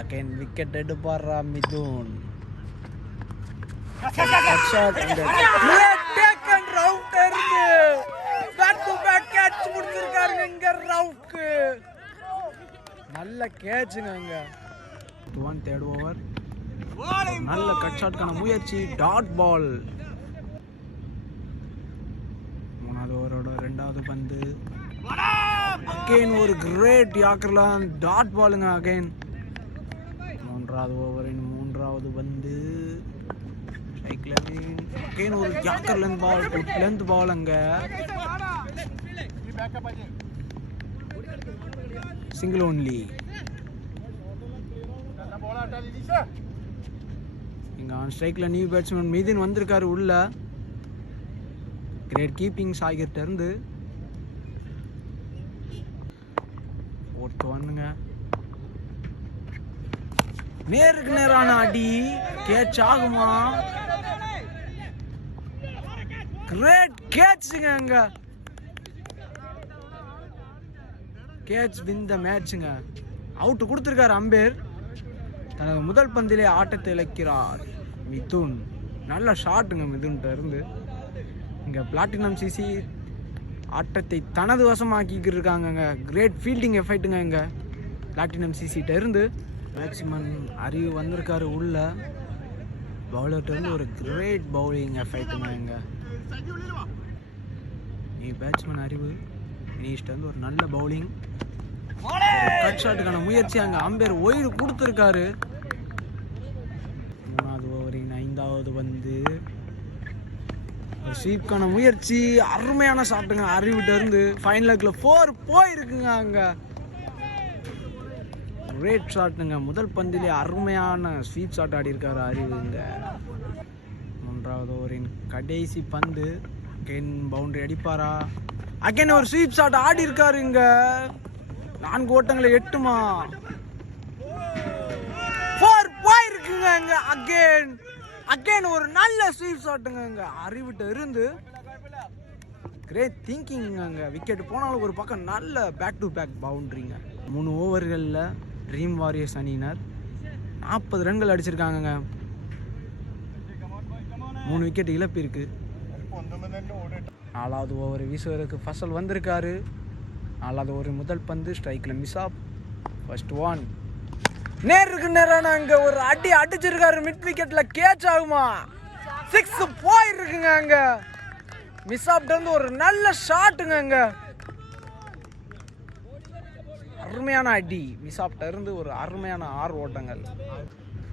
Again wicket எடுப்பாரா மிதுன். நல்ல கேட்சுங்க அங்க. தேர்ட் ஓவர் நல்ல கட் ஷாட்கான முயற்சி, டாட் பால். மூணாவது ஓவரோட ரெண்டாவது பந்து அகைன் ஒரு கிரேட் யாக்கர்லாம், டாட் பாலுங்க அகைன். மூன்றாவது ஓவரின் மூன்றாவது பந்து அகைன் ஒரு yorker length ball, length ball அங்க. Single only. இங்க ஆன் ஸ்ட்ரைக்ல நியூ பேட்ஸ்மேன் மிதுன் வந்திருக்காரு உள்ள. கிரேட் கீப்பிங் சாகிட்ட இருந்து. ஃபோர்த் ஒன்னுங்க, நேருக்கு நேரான அடி, கேட்ச் ஆகுமா? கிரேட் கேட்சுங்க அங்க. கேட்ச் வின் த மேட்சுங்க. அவுட் கொடுத்திருக்காரு அம்பேர். தனது முதல் பந்திலே ஆட்டத்தை இழக்கிறார் மிதுன். நல்ல ஷாட்டுங்க மிதுன்ட்ட இருந்து. இங்க பிளாட்டினம் சிசி ஆட்டத்தை தனது வசமாக்கிட்டு இருக்காங்க. கிரேட் ஃபீல்டிங் எஃபெக்ட்டுங்க இங்க பிளாட்டினம் சிசிட்ட இருந்து. மேக்ஸிமம் அறிவு வந்திருக்காரு உள்ள. பவுலர்கிட்ட இருந்து ஒரு கிரேட் பவுலிங் எஃபெக்ட்டுங்க இங்க. நீ பேட்ஸ்மேன் அறிவு இனிஷ்ட இருந்து ஒரு நல்ல பவுலிங், கட் ஷாட்டுக்கான முயற்சி அங்க. அம்பேர் ஒய்டு கொடுத்திருக்காரு. மூணாவது ஓவரின் ஐந்தாவது பந்து ஒரு ஸ்வீப்கான முயற்சி, அருமையான ஷாட்டுங்க அறிவுட்ட இருந்து. ஃபைனல் லெக்ல 4 போயிருக்குங்க அங்க. கிரேட் ஷாட்டுங்க. முதல் பந்திலே அருமையான ஸ்வீப் ஷாட் ஆடி இருக்காரு அறிவுங்க. மூன்றாவது ஓவரின் கடைசி பந்து அகைன் பவுண்டரி அடிப்பாரா? அகைன் ஒரு ஸ்வீப் ஷாட் ஆடி இருக்காரு இங்க. 4 ஓட்டங்களை 8மா 4 போயிருக்குங்க இங்க. அகைன் ஒரு நல்ல ஸ்வீப் ஷாட்டுங்க இங்க அறிவிட்ட இருந்து. கிரேட் திங்கிங் அங்க. விக்கெட் போனாலும் ஒரு பக்கம் நல்ல பேக் டு பேக் பவுண்டரிங்க. 3 ஓவர்களில் ட்ரீம் வாரியர்ஸ் அணியினர் 40 ரன்கள் அடிச்சிருக்காங்க. 3 விக்கெட் இழப்பு இருக்கு. 4வது ஓவர் வீசுவதற்கு ஃபசல் வந்திருக்காரு. 4வது ஓவர் முதல் பந்து ஸ்ட்ரைக்ல மிஸ் ஆப். ஃபர்ஸ்ட் ஒன் நேருக்கு நேரான அங்க ஒரு அடி அடிச்சிருக்காரு. மிட் விக்கெட்ல கேட்ச் ஆகுமா? 6 போயிருக்குங்க அங்க. மிஸ் ஆப்ல இருந்து ஒரு நல்ல ஷாட்டுங்க அங்க. அருமையான அடி மிஸ் ஆப்ல இருந்து ஒரு அருமையான 6 ஓட்டங்கள்.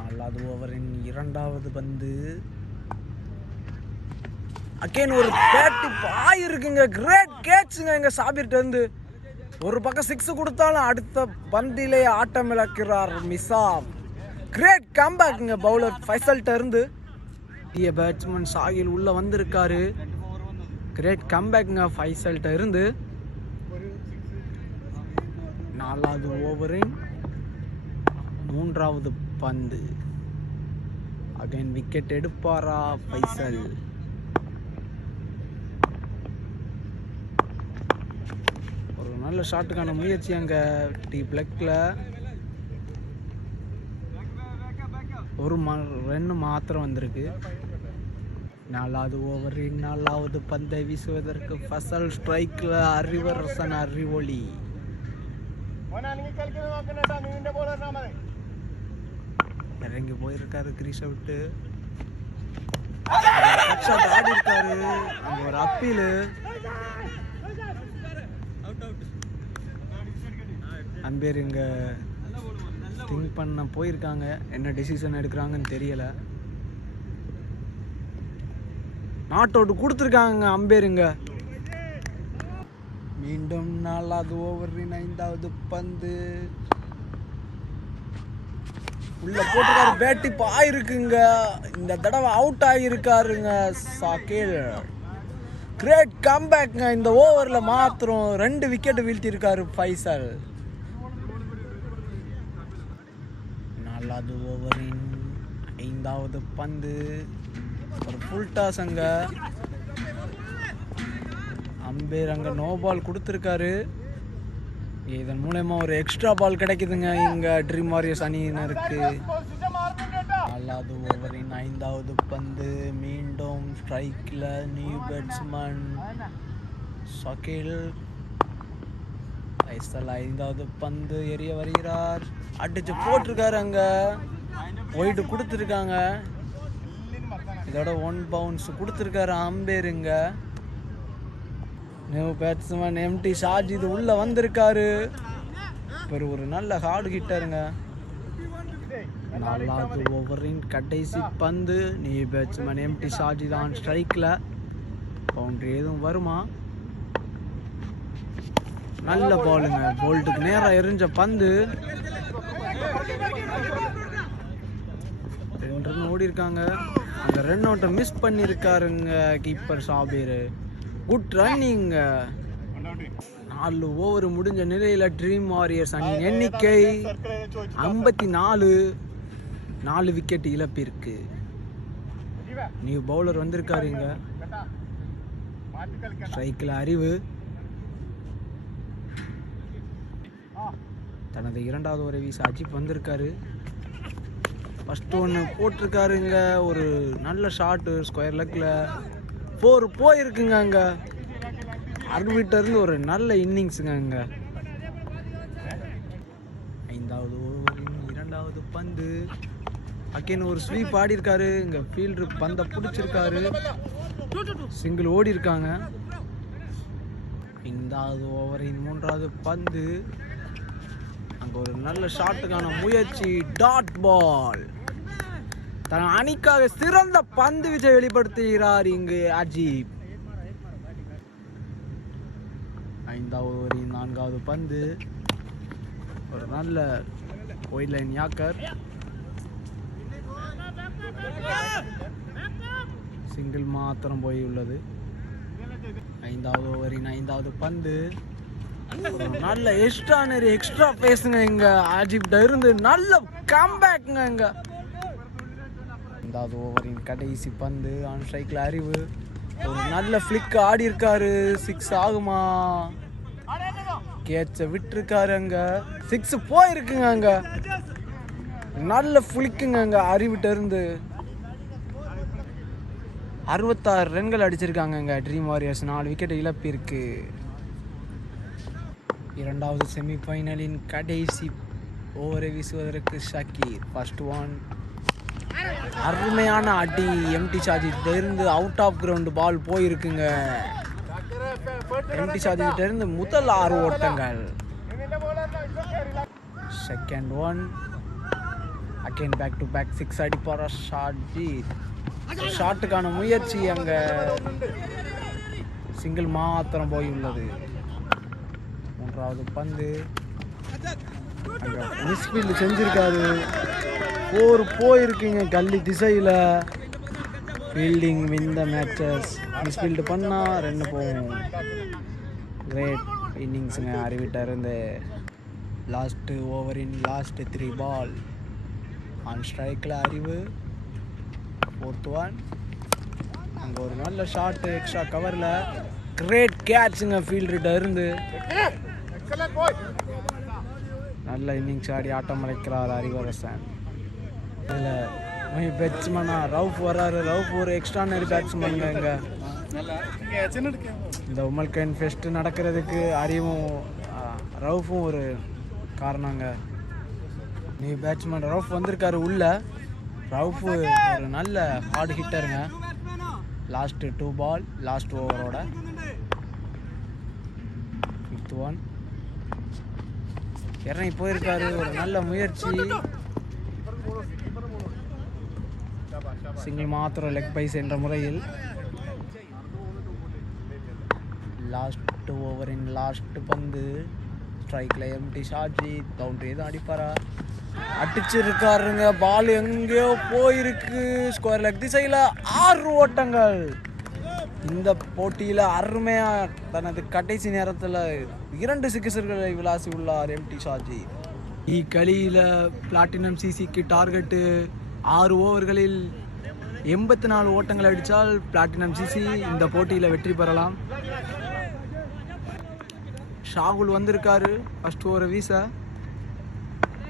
4வது ஓவரின் இரண்டாவது பந்து அகைன் ஒரு பேட்டி பாய் இருக்குங்க. கிரேட் கேட்சுங்க இங்க சாபிர்ட்ட இருந்து. ஒரு பக்கம் 6 கொடுத்தாலும் அடுத்த பந்திலே ஆட்டம் இழக்கிறார் மிசாப். கிரேட் கம்பேக்ங்க பவுலர் ஃபைசல்ட்ட இருந்து. இந்திய பேட்ஸ்மேன் சாகில் உள்ள வந்திருக்காரு. கிரேட் கம்பேக்ங்க ஃபைசல்ட்ட இருந்து. 4வது ஓவரின் 3வது பந்து அகைன் விக்கெட் எடுப்பாரா ஃபைசல்? நல்ல ஷாட்டுக்கான முயற்சி அங்க. டீப் லெக்ல ஒரு ரன் மாத்திரம் வந்திருக்கு. 4வது ஓவரின் 4வது பந்தை வீசுவதற்கு ஃபசல் ஸ்ட்ரைக்ல அறிவரசன் அறிவொளி. இறங்கி போயிருக்காரு கிரீஷ விட்டு. ஆடி இருக்காரு அங்க ஒரு அப்பீலு. அம்பேர் இங்க திங்க் பண்ண போயிருக்காங்க. என்ன டிசிஷன் எடுக்கிறாங்கன்னு தெரியல. நாட் அவுட் கொடுத்துருக்காங்க அம்பேருங்க. மீண்டும் 4வது ஓவரின் 5வது பந்து உள்ள போட்டுருக்காரு. பேட்டி பாயிருக்குங்க. இந்த தடவை அவுட் ஆகியிருக்காருங்க சாகில். கிரேட் கம்பேக்ங்க. இந்த ஓவரில் மாத்திரம் 2 விக்கெட் வீழ்த்தியிருக்காரு ஃபைசல். 4வது ஓவரின் 5வது பந்து ஒரு ஃபுல் டாஸ் அங்க. அம்பேர் அங்க நோ பால் கொடுத்துருக்காரு. இதன் மூலமா ஒரு எக்ஸ்ட்ரா பால் கிடைக்குதுங்க இங்க ட்ரீம் வாரியர்ஸ் அணியினருக்கு. 4வது ஓவரின் 5வது பந்து. மீண்டும் ஸ்ட்ரைக்ல நியூ பேட்ஸ்மேன் ஷக்கீல். 5வது பந்து எரிய வருகிறார். அடிச்சு போட்டிருக்காரு. அங்க ஒயிட் கொடுத்துருக்காங்க. இதோட 1 பவுன்ஸ் கொடுத்துருக்காரு அம்பேருங்க. நியூ பேட்ஸ்மேன் எம்டி ஷாஜித் உள்ள வந்திருக்காரு. ஒரு நல்ல ஹார்டு ஹிட்டருங்க. 4வது ஓவரின் கடைசி பந்து. New batsman MD Shajid on ஸ்ட்ரைக்ல. பவுண்டரி எதுவும் வருமா? நல்ல பாலுங்க. போல்ட்டுக்கு நேரம் எரிஞ்ச பந்து. 2 ரன் ஓடி இருக்காங்க. அந்த ரன் அவுட்டை மிஸ் பண்ணியிருக்காருங்க keeper Shabbir. Good running. 4 over முடிஞ்ச நிலையில் ட்ரீம் வாரியர்ஸ் அணியின் எண்ணிக்கை 54. 4 விக்கெட் இழப்பிற்கு. நியூ பவுலர் வந்திருக்காருங்க. ஸ்ட்ரைக்கில் அறிவு. தனது 2வது ஓவரை வீச அஜிப் வந்திருக்காரு. ஃபர்ஸ்ட் ஒன்று போட்டிருக்காருங்க. ஒரு நல்ல ஷாட்டு ஸ்கொயர் லெக்கில் 4 போயிருக்குங்க. அங்கே அர்விட்டர்ந்து ஒரு நல்ல இன்னிங்ஸுங்க. அங்கே 5வது ஓவரின் 2வது பந்து. அகைன் ஒரு ஸ்வீப் ஆடி இருக்காரு. இங்கே ஃபீல்டர் பந்தை பிடிச்சிருக்காரு. சிங்கிள் ஓடி இருக்காங்க. 5வது ஓவரின் 3வது பந்து. அங்கே ஒரு நல்ல ஷாட்டுக்கான முயற்சி. டாட் பால். தன் அணிக்காக சிறந்த பந்து வீச்சை வெளிப்படுத்துகிறார் இங்கு அஜீப். 5வது ஓவரின் 4வது பந்து. ஒரு நல்ல ஒயிட் லைன் யாக்கர். சிங்கிள் மாத்திரம் போய் உள்ளது. 5வது ஓவரின் 5வது பந்து. நல்ல எக்ஸ்ட்ரா பேசுங்க இங்க அஜிப்ட இருந்து. நல்ல கம்பேக்குங்க இங்க. 5வது ஓவரின் கடைசி பந்து. ஆன் ஸ்ட்ரைக்ல அறிவு. ஒரு நல்ல ஃபிளிக் ஆடி இருக்காரு. 6 ஆகுமா? கேட்ச விட்டுருக்காரு. அங்க 6 போயிருக்குங்க. அங்க நல்ல ஃபிளிக்குங்க அங்க அறிவிட்ட இருந்து. 66 ரன்கள் அடிச்சிருக்காங்க அங்க ட்ரீம் வாரியர்ஸ். 4 விக்கெட் இழப்பிற்கு. 2வது செமிஃபைனலின் கடைசி ஓவரை வீசுவதற்கு ஷக்கீர். First one. அருமையான அடி எம்டி ஷாஜித் இருந்து. அவுட் ஆஃப் கிரவுண்ட் பால் போயிருக்குங்க. எம்டி ஷாஜித் இருந்து முதல் 6 ஓட்டங்கள். Second one. Again back to back 6 அடிப்பாரா ஷாஜித். ஷாட்டுக்கான முயற்சி. அங்க சிங்கிள் மாத்திரம் போய் உள்ளது. 3வது பந்து. மிஸ்ஃபீல்டு செஞ்சிருக்காரு. 4 போயிருக்குங்க கல்லி திசையில். Fielding win the matches. Misfield பண்ணால் 2 போகும். கிரேட் இன்னிங்ஸுங்க அறிவிட்ட இருந்து. லாஸ்ட்டு ஓவரின் லாஸ்ட் 3 பால். ஆன் ஸ்ட்ரைக்கில் அறிவு. 4th one. அங்கே ஒரு நல்ல ஷாட்டு எக்ஸ்ட்ரா கவரில். கிரேட் கேட்சுங்க ஃபீல்டர்கிட்ட இருந்து. நல்ல இன்னிங்ஸ் ஆடி ஆட்டம் அழைக்கிறார் அறிவரசன். இதில் பேட்ஸ்மேனா ரவுஃப் வராரு. ரவுஃப் ஒரு எக்ஸ்ட்ரானரி பேட்ஸ்மேனுங்க. இங்கே இந்த உமல்கைன் ஃபெஸ்ட் நடக்கிறதுக்கு அறிவும் ரவுஃபும் ஒரு காரணங்க. நியூ பேட்ஸ்மேன் ரவுஃப் வந்திருக்காரு உள்ள. ரவுஃப் ஒரு நல்ல ஹார்ட் ஹிட்டருங்க. லாஸ்ட் 2 பால் லாஸ்ட் ஓவரோட. 5th one. இறங்கி போயிருக்காரு. ஒரு நல்ல முயற்சி. சிங்கிள் மாத்திரம் லெக் பைஸ் என்ற முறையில். லாஸ்ட் ஓவரின் லாஸ்ட் பந்து. ஸ்ட்ரைக்கில் எம்டி ஷாஜித். பவுண்டரி தான் அடிப்பாரா? அடிச்சிருக்காருங்க. பால் எங்கேயோ போயிருக்கு. ஸ்கொயர் லெக் திசையில் 6 ஓட்டங்கள். இந்த போட்டியில் அருமையாக தனது கடைசி நேரத்தில் 2 சிக்ஸர்களை விளாசி உள்ளார் எம்டி ஷாஜித். இக்களியில் பிளாட்டினம் சிசிக்கு டார்கெட்டு 6 ஓவர்களில் 84 ஓட்டங்கள் அடித்தால் பிளாட்டினம் சிசி இந்த போட்டியில் வெற்றி பெறலாம். ஷாகுல் வந்திருக்காரு ஃபர்ஸ்ட் ஓவர் வீச.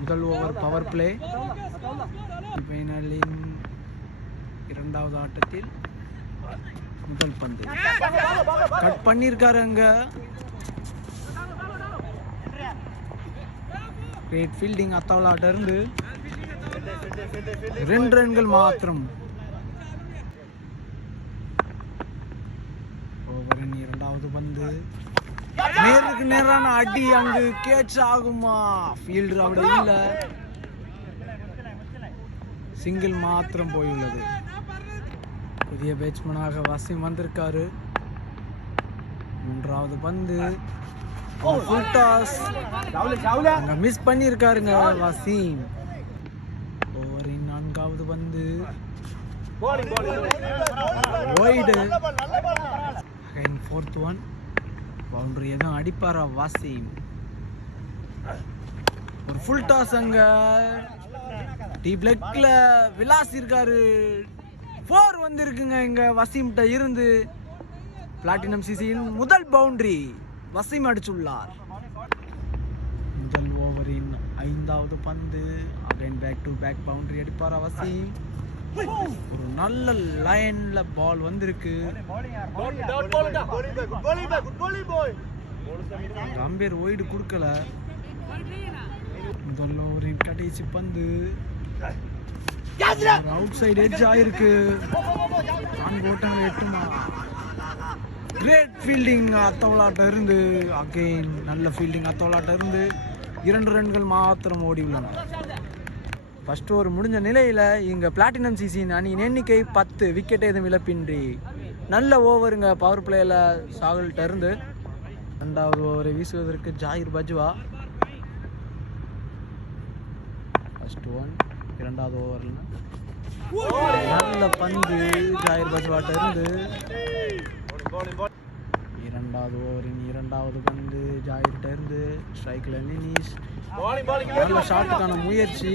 முதல் ஓவர் பவர் பிளே. ஃபைனலின் இரண்டாவது ஆட்டத்தில் முதல் பந்து கட் பண்ணியிருக்காரு. அங்க கிரேட் ஃபீல்டிங் அத்தாவலாட்ட இருந்து 2 ரன்கள் மாத்திரம். ஓவரின் இரண்டாவது பந்து நேருக்கு நேரான அடி. அங்கு கேட்ச் ஆகுமா? ஃபீல்டர் அவட இல்ல, சிங்கிள் மாத்திரம் போயுள்ளது. புதிய பேட்ஸ்மேனாக வசீம் வந்திருக்காரு. மூன்றாவது பந்து ஃபுல் டாஸ் அங்க மிஸ் பண்ணியிருக்காருங்க வசீம். ஓவரின் நான்காவது பந்து wide. Again fourth one boundary. எதுவும் அடிப்பாரா வசீம்? ஒரு ஃபுல் டாஸ் அங்க டீப் லெக்ல விலாசி இருக்காரு. 4 வந்திருக்குங்க இங்க வசீம்கிட்ட இருந்து. பிளாட்டினம் சிசியின் முதல் பவுண்டரி வசீம் அடிச்சுள்ளார். முதல் ஓவரின் 5வது பந்து again back to back boundary அடிப்பாரா வசீம்? ஒரு நல்ல லைன்ல பால் வந்திருக்கு. அம்பேர் ஒய்டு கொடுக்கல. முதல் ஓவரின் கடைசி பந்து அவுட் சைடு எட்ஜ் ஆயிருக்கு. 4 ஓட்டங்கள் எட்டுமா? கிரேட் ஃபீல்டிங் அத்தவலாட்ட இருந்து. அகைன் நல்ல ஃபீல்டிங் அத்தவலாட்ட இருந்து 2 ரன்கள் மாத்திரம் ஓடி உள்ளன. ஃபர்ஸ்ட் ஓவர் முடிஞ்ச நிலையில் இங்கே பிளாட்டினம் சிசியின் அணியின் எண்ணிக்கை 10, விக்கெட் எதுவும் இழப்பின்றி. நல்ல ஓவருங்க பவர் பிளேயில் சாகல்கிட்ட இருந்து. 2வது ஓவரை வீசுவதற்கு ஜாகிர் பஜ்வா. ஃபர்ஸ்ட் ஒன் 2வது ஓவரில் நல்ல பந்து ஜாகிர் பஜ்வாட்ட இருந்து. 2வது ஓவரின் 2வது பந்து ஜாகிர்கிட்ட இருந்து. ஸ்ட்ரைக்கில் நினிஷ். நல்ல ஷாட்டுக்கான முயற்சி.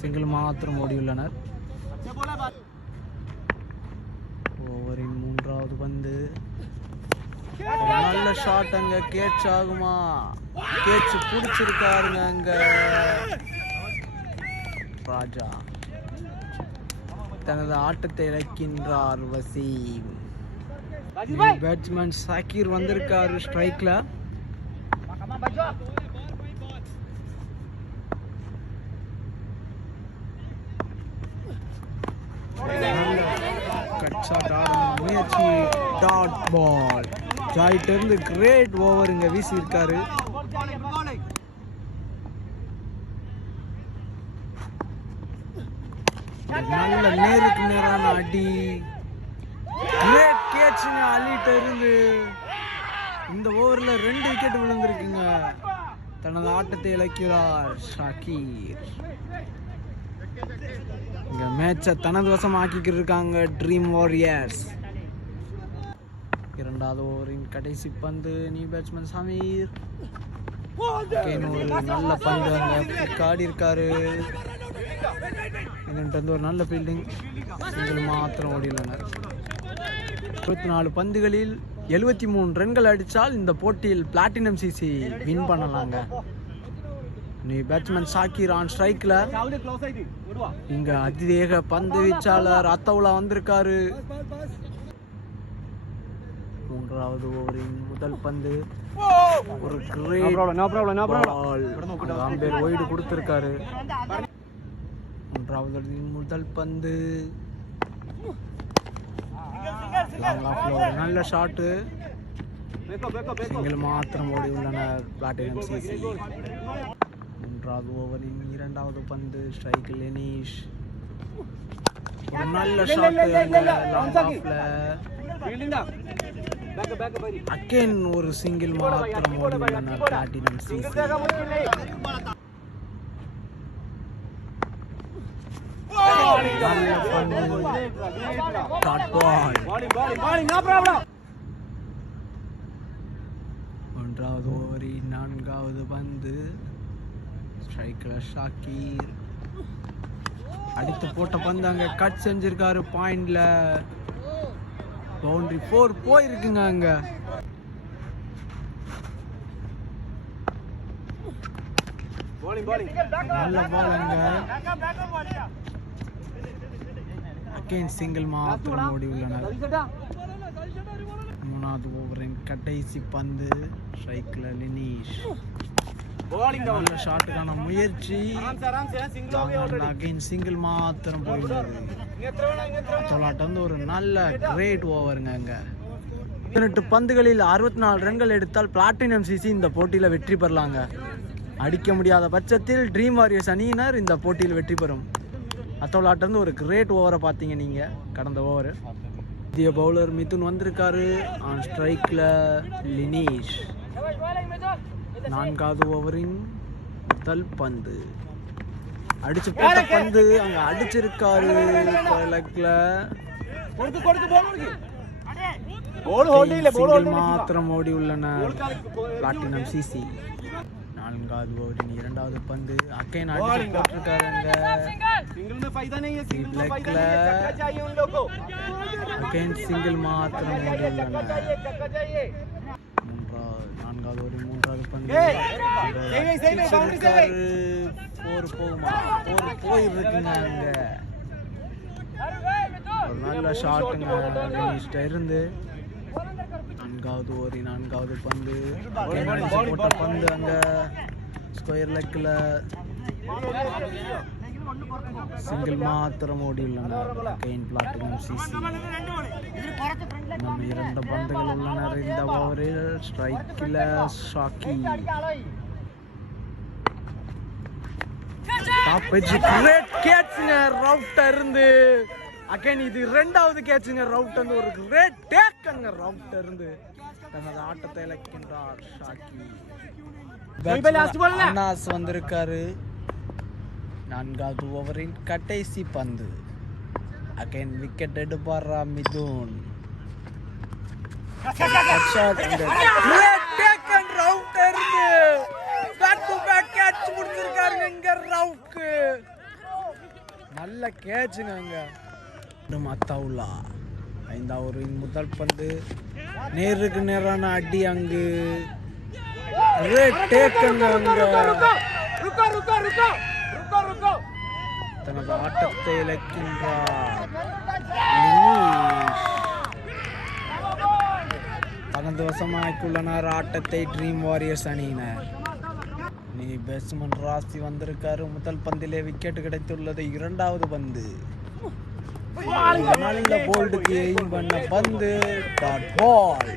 சிங்கிள் மாத்திரம் ஓடியுள்ளனர். ஓவரின் 3வது பந்து நல்ல ஷாட். அங்க கேட்ச் ஆகுமா? கேட்ச் பிடிச்சிருக்காருங்க அங்க ராஜா. தனது ஆட்டத்தை இழக்கின்றார் வசீம். பேட்ஸ்மேன் சாக்கிர் வந்திருக்காரு ஸ்ட்ரைக்ல. கட் ஷாட் ஆடும் முயற்சி. டாட் பால். ஜாயிட்ட இருந்து கிரேட் ஓவர் இங்க வீசி இருக்காரு. நல்ல நேருக்கு நேரான அடி. கிரேட் கேட்சுங்க அலிட்ட இருந்து. இந்த ஓவர்ல 2 விக்கெட் விழுந்திருக்குங்க. தனது ஆட்டத்தை இழக்கிறார் ஷாக்கீர். இங்க மேட்சை தனது வசம் ஆக்கிக்கிட்டு இருக்காங்க ட்ரீம் வாரியர்ஸ். 2வது ஓவரின் கடைசி பந்து நியூ பேட்ஸ்மேன் சமீர். ஒரு நல்ல பந்து அங்க காடி இருக்காரு. இதன்ட்டு ஒரு நல்ல ஃபீல்டிங். சிங்கிள் மாத்திரம் ஓடியுள்ளனர். 24 பந்துகளில் 73 ரன்கள் அடித்தால் இந்த போட்டியில் பிளாட்டினம் சிசி வின் பண்ணலாங்க. நீ பேட்ஸ்மேன் ஷாக்கீர் ஆன் ஸ்ட்ரைக்கில். இங்க அதிவேக பந்து வீச்சாளர் அத்தவுலா வந்திருக்காரு. 3வது ஓவரின் முதல் பந்து ஒரு கிரேட் அம்பேர் ஒய்டு கொடுத்திருக்காரு. 3வது முதல் பந்து நல்ல ஷாட்டு. சிங்கிள் மாத்திரம் ஓடி உள்ளனர் பிளாட்டினம் சிசி. 3வது ஓவரின் 2வது பந்து ஸ்ட்ரைக்கில் லெனிஷ். ஒரு நல்ல ஷாட். அகேன் ஒரு சிங்கிள் மாத்திரம் ஓடி உள்ளனர் பிளாட்டினம் சிசி. ஒன்றாவது ஓவரின் 4வது பந்து ஸ்ட்ரைக்கில் ஷாக்கீர். அடித்து போட்ட பந்து அங்கே கட் செஞ்சிருக்காரு பாயிண்ட்ல. பவுண்டரி 4 போயிருக்குங்க அங்க. நல்ல பால் அங்க. அகைன் சிங்கிள் மாத்திரம் ஓடி உள்ளனர். மூணாவது ஓவரின் கடைசி பந்து. ஸ்ட்ரைக்ல லினீஷ். நல்ல ஷாட்டுக்கான முயற்சி. அகைன் சிங்கிள் மாத்திரம் போயுள்ளது. தொள்ளாட்டம் ஒரு நல்ல கிரேட் ஓவருங்க அங்க. 18 பந்துகளில் 64 ரன்கள் எடுத்தால் பிளாட்டினம் சிசி இந்த போட்டியில் வெற்றி பெறலாங்க. அடிக்க முடியாத பட்சத்தில் ட்ரீம் வாரியர்ஸ் அணியினர் இந்த போட்டியில் வெற்றி பெறும். அத்தோலாட்டம் ஒரு கிரேட் ஓவரை பார்த்தீங்க நீங்கள் கடந்த ஓவர். இந்திய பவுலர் மிதுன் வந்திருக்காரு. ஆன் ஸ்ட்ரைக்கில் லினீஷ். 4வது ஓவரின் முதல் பந்து. அடிச்சு போட்ட பந்து அங்கே அடிச்சிருக்காரு. மாத்திரம் ஓடி உள்ளன பிளாட்டினம் சிசி. 4வது ஓவரின் 2வது பந்து. அகைன் அடிச்சு போட்டிருக்காருங்க. அகைன் சிங்கிள் மாத்திரம் ஓடி உள்ளன. 4வது ஓவரின் 3வது பந்து. 4 போகுமா? 4 போயிருக்குங்க அங்க. ஒரு நல்ல ஷாட்டுங்க லினீஷ்ட இருந்து. 4வது ஓவரின் 4வது பந்து. போட்ட பந்து அங்க ஸ்கொயர் லெக்ல சிங்கிள் மாத்திரம் ஓடி உள்ளனர். Again platinum CC. நம்ம 2 பந்துகள் உள்ளனர் இந்த ஓவரில். ஸ்ட்ரைக்கில் ஷாக்கி. கிரேட் கேட்ச்ங்க ரவுட்ட இருந்து. அகைன் இது 2வது கேட்ச்ங்க ரவுட் வந்து ஒரு கிரேட் டேக்கங்க ரவுட்ட இருந்து. தனது ஆட்டத்தை இழக்கின்றார் ஷாக்கி. அனாஸ் வந்திருக்காரு. 4வது ஓவரின் கடைசி பந்து. அகைன் விக்கெட் எடுப்பாரா மிதுன். நல்ல கேட்சுங்க அங்க. அத்தாவுல்லா. 5வது ஓவரின் முதல் பந்து. நேருக்கு நேரான அடி அங்கு. தனது ஆட்டத்தை இழக்கின்றார். தனது வசமாக்கியுள்ளனர் ஆட்டத்தை ட்ரீம் வாரியர்ஸ் அணியினர். நீ பேட்ஸ்மேன் ராசி வந்திருக்காரு. முதல் பந்திலே விக்கெட் கிடைத்துள்ளது. 2வது பந்து. போல்டுக்கு எய்ம் பண்ண பந்து. டாட் பால்.